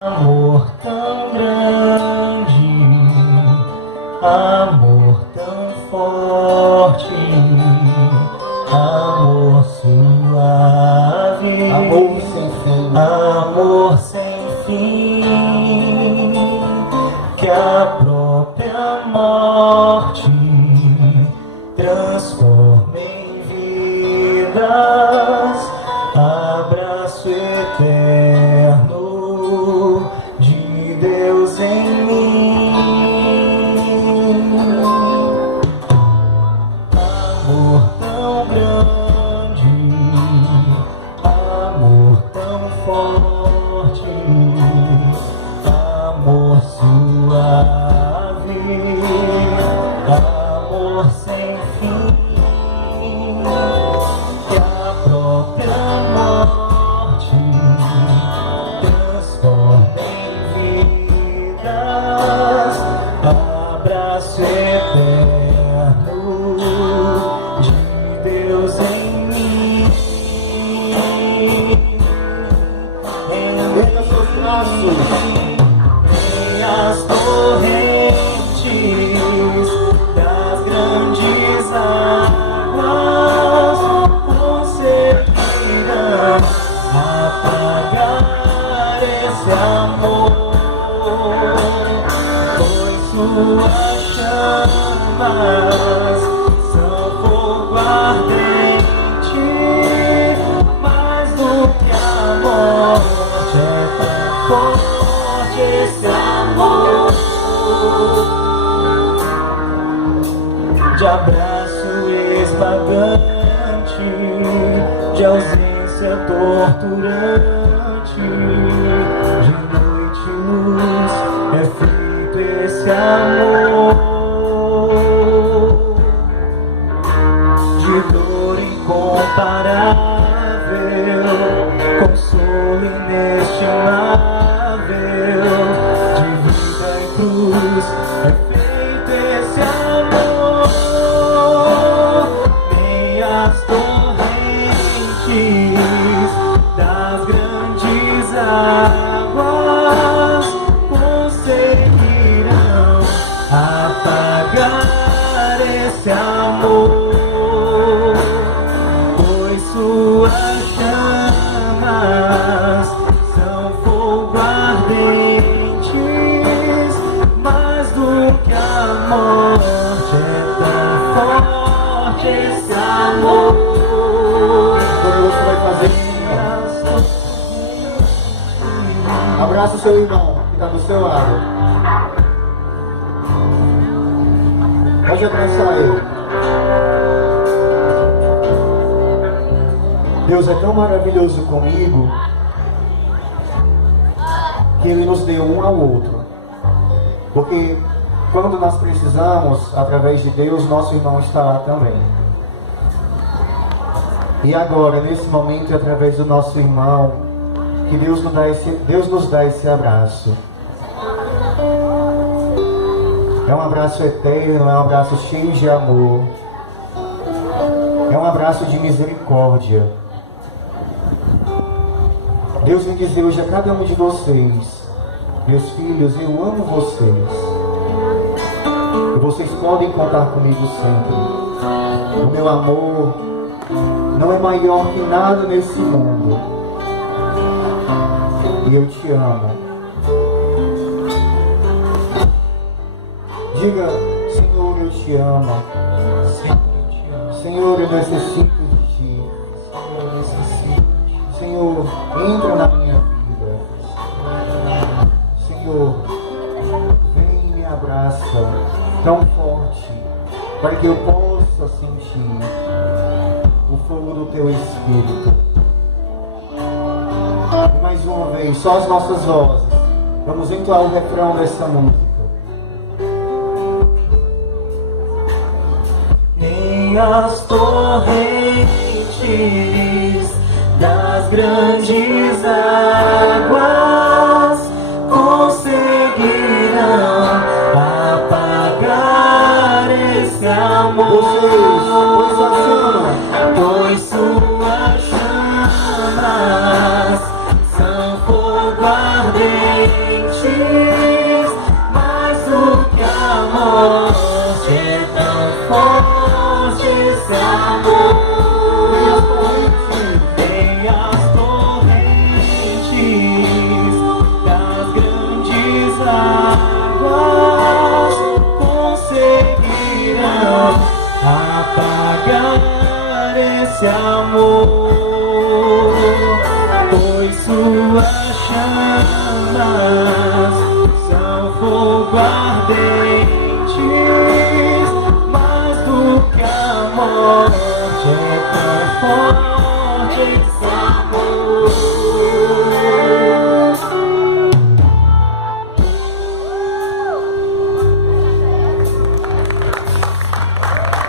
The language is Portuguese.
Amor tão grande, amor tão forte, amor suave, amor sem fim, que a própria morte transforma em vidas, abraço eterno de Deus em mim. Amor tão grande, amor tão forte, amor suave, amor sem fim, que a própria morte transforma em vidas, abraço eterno de Deus em mim. Erga seus braços. Em as torrentes das grandes águas conseguirão apagar esse amor, pois suas chamas são fogo ardente, mais do que a morte é tão forte esse amor, de abraço esmagante, de ausência torturante, de noite e luz é feito esse amor, de dor incomparável, consolo inestimável, de vida e cruz é feito esse amor. Nem as torrentes das grandes águas conseguirão apagar esse amor, pois suas chamas são fogo ardentes, mais do que a morte é tão forte esse amor. Agora você vai fazer. Abraça o seu irmão que está do seu lado. Pode abraçar ele. Deus é tão maravilhoso comigo que Ele nos deu um ao outro. Porque quando nós precisamos, através de Deus, nosso irmão está lá também. E agora, nesse momento, através do nosso irmão, que Deus nos dá esse abraço. É um abraço eterno, é um abraço cheio de amor. É um abraço de misericórdia. Deus vem dizer hoje a cada um de vocês: meus filhos, eu amo vocês. E vocês podem contar comigo sempre. O meu amor não é maior que nada nesse mundo. E eu te amo. Diga: Senhor, eu te amo. Senhor, eu necessito de ti. Senhor, entra na minha vida. Senhor, vem e me abraça tão forte, para que eu possa sentir o fogo do teu Espírito. E mais uma vez, só as nossas vozes, vamos entoar o refrão dessa música. Nem as torrentes das grandes águas conseguirão apagar esse amor, pois suas chamas são fogo ardente, esse amor, pois suas chamas são fogo ardentes, mais do que a morte é tão forte esse amor.